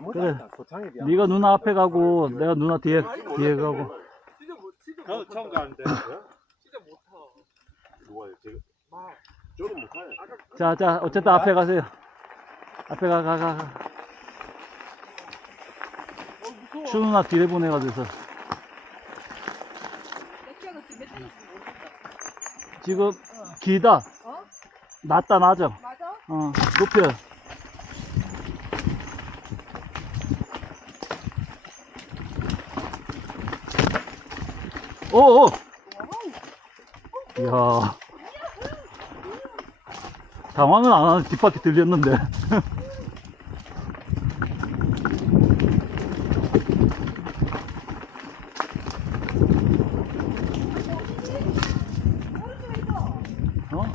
아무도 그래. 안 타. 소창에 비하. 네가 누나 앞에 가고 내가 누나 뒤에 가고. 저 처음 가는데. 진짜 못 타. 누가요? 지금? 저는 못 타요. 자, 어쨌든 앞에 가세요. 앞에 가. 추 누나 뒤에 보내가지고. 지금 길다. 어? 낮다 낮아. 맞아? 높여. 오오. 이야. 당황은 안 하는 뒷바퀴 들렸는데. 어?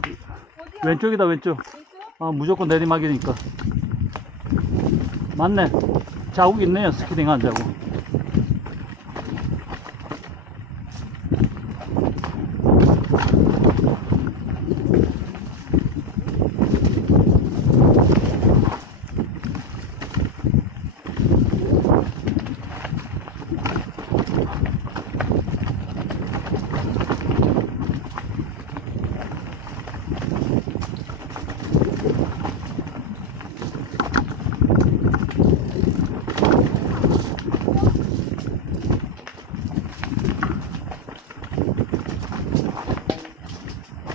왼쪽이다 왼쪽. 무조건 내리막이니까. 맞네. 자국 있네요. 스키딩 한 자국.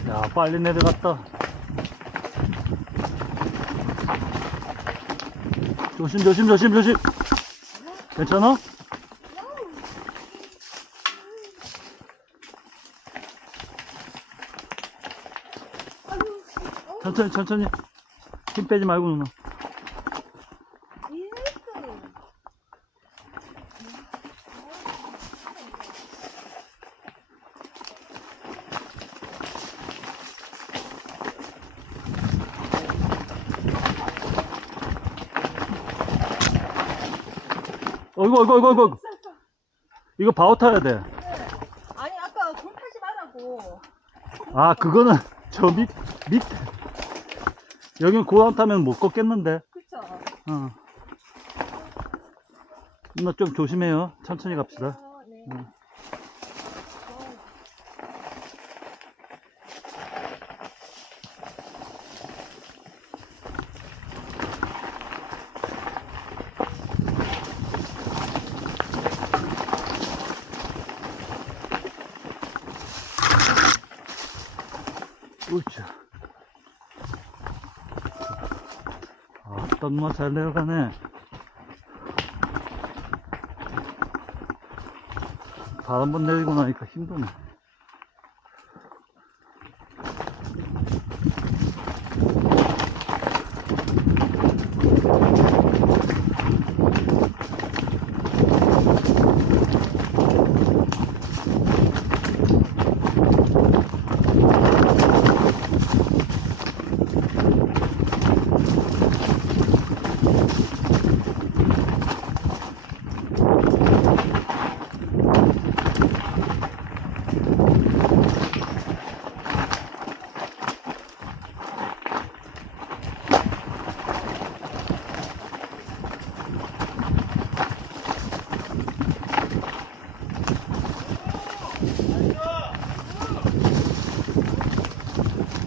야, 빨리 내려갔다. 조심. 괜찮아? 천천히. 힘 빼지 말고 누나. 어이구. 이거 바오 타야 돼. 아니 아까 돈 타지 말라고. 아, 그거는 저 밑에. 여긴 고랑 타면 못 걷겠는데. 그쵸? 누나 좀 조심해요. 천천히 갑시다. 네. 우차. 누나 잘 내려가네. 발 한번 내리고 나니까 힘드네.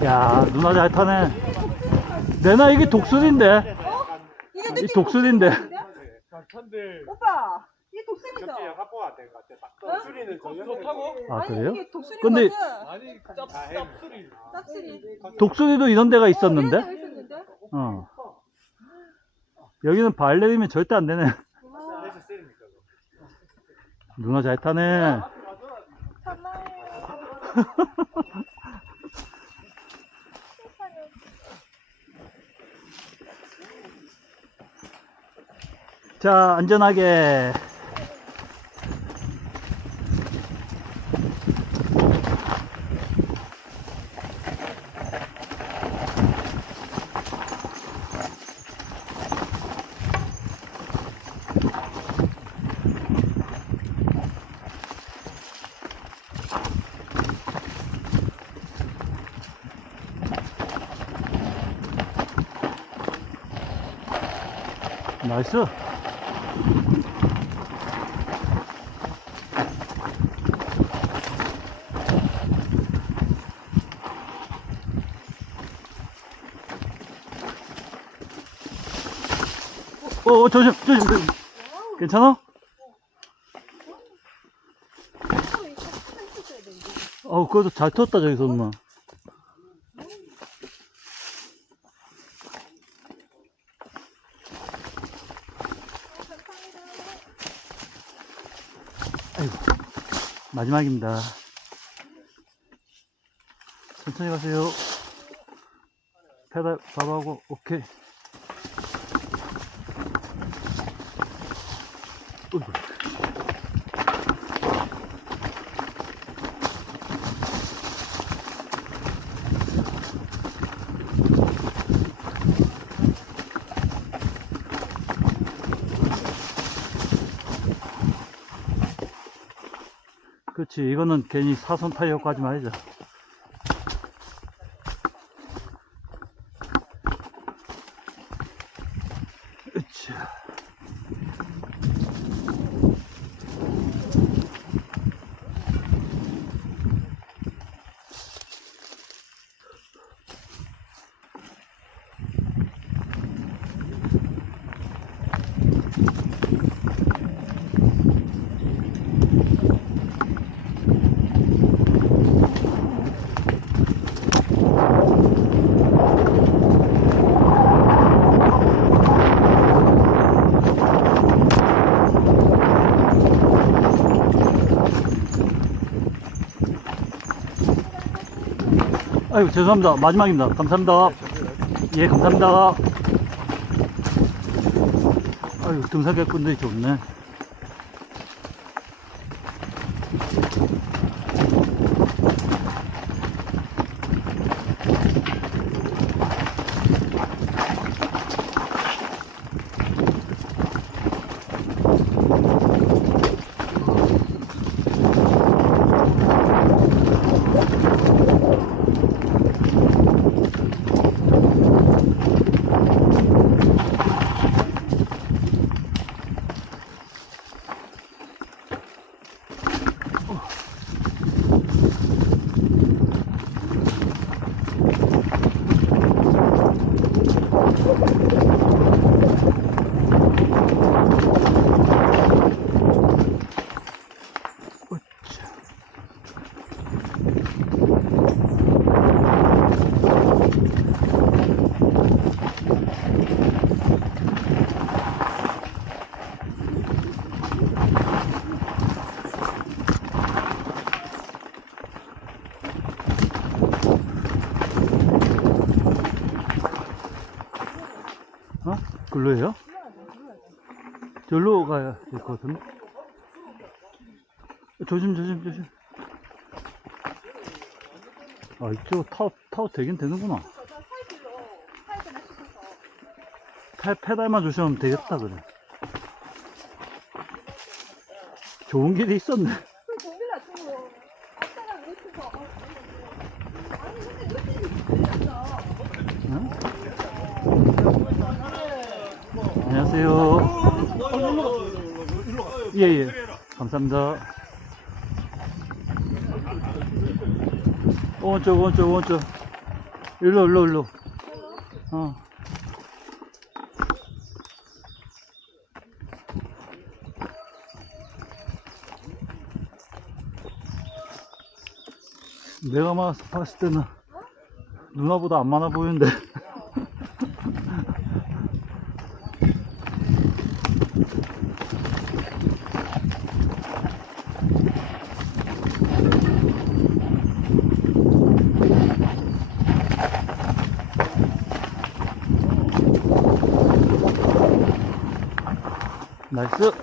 야, 누나 잘 타네. 내나 이게 독수리인데. 이 독수리인데. 오빠 이게 독수리죠? 확보가 안 된 것 같아. 독수리는 좋다고? 아, 아니 그래요? 이게 독수리거든. 근데 아니, 짭수리. 짭수리. 독수리도 이런 데가 있었는데? 이런 데가 있었는데? 여기는 발 내리면 절대 안 되네. 누나 잘 타네. 정말. 자, 안전하게. 나이스. 조심, 조심. 괜찮아? 그래도 잘 텄다, 저기서, 엄마. 아이고, 마지막입니다. 천천히 가세요. 페달 밥하고, 오케이. 어이구. 그렇지, 이거는 괜히 사선 타이어까지 말이죠. 그렇지. 아이고, 죄송합니다. 마지막입니다. 감사합니다. 예, 감사합니다. 아이고, 등산객분들이 좋네. 글로예요? 절로 가야 될 것 같은데. 조심. 이쪽 타워 되긴 되는구나. 페달만 조심하면 되겠다, 그래. 좋은 길이 있었네. 응? 안녕하세요. 예. 감사합니다. 오른쪽. 일로. 내가 봤을 때는 누나보다 안 많아 보이는데. 나이스.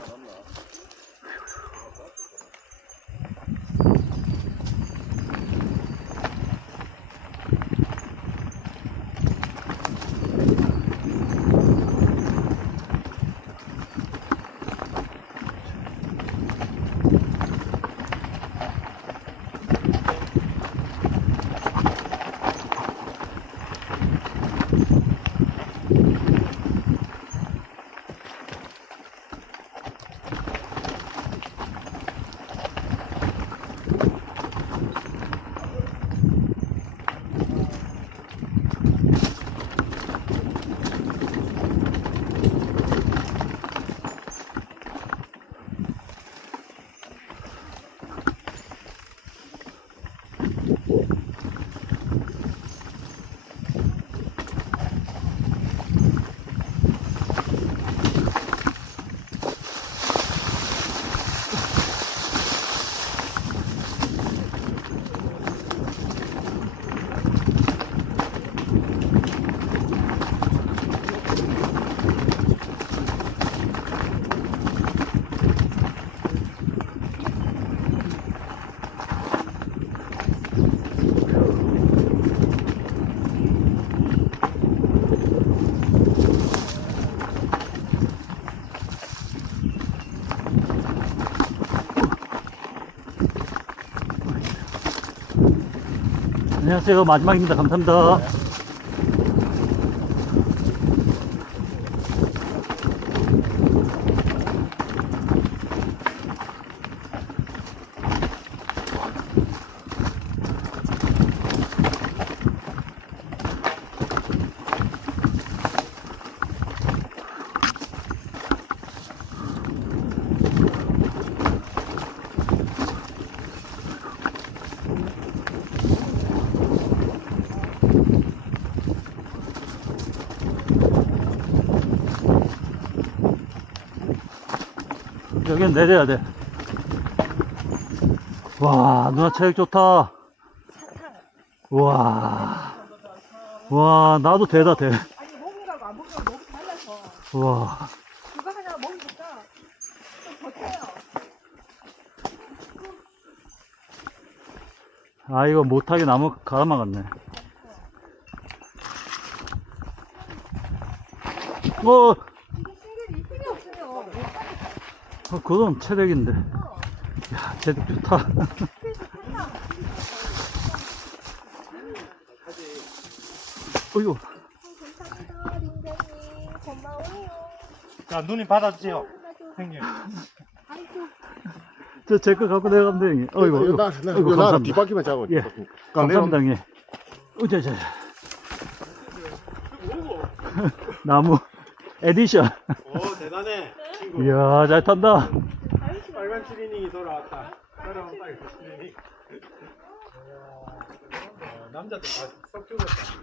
안녕하세요. 마지막입니다. 감사합니다. 여긴 내려야 돼. 와, 누나 체력 좋다. 와. 와, 나도 되다, 돼. 아니 먹으라고 안 먹으라고 너무 달라서 와. 그거 하나 먹으니까 좀 버텨요. 아, 이거 못하게 나무 갈아막았네. 어, 이게 싱글이 힘이 없으면 못 가겠다. 그건 체력인데. 야, 체력 좋다. 그래서 좋다. 어이구. 감사합니다 린자님 고마워요. 자, 누님 받아주세요. 형님. 아이고 제 거 갖고 내려가면 돼, 형님. 어이구, 어이구. 나 어이구, 감사합니다. 뒷바퀴만 잡아. 예. 감사합니다, 형님. 자. 나무 에디션. 오, 대단해. 친구. 이야, 잘 탄다. 빨간 추리닝이 돌아왔다. 빨간 추리닝. 남자들 다 썩 죽었다.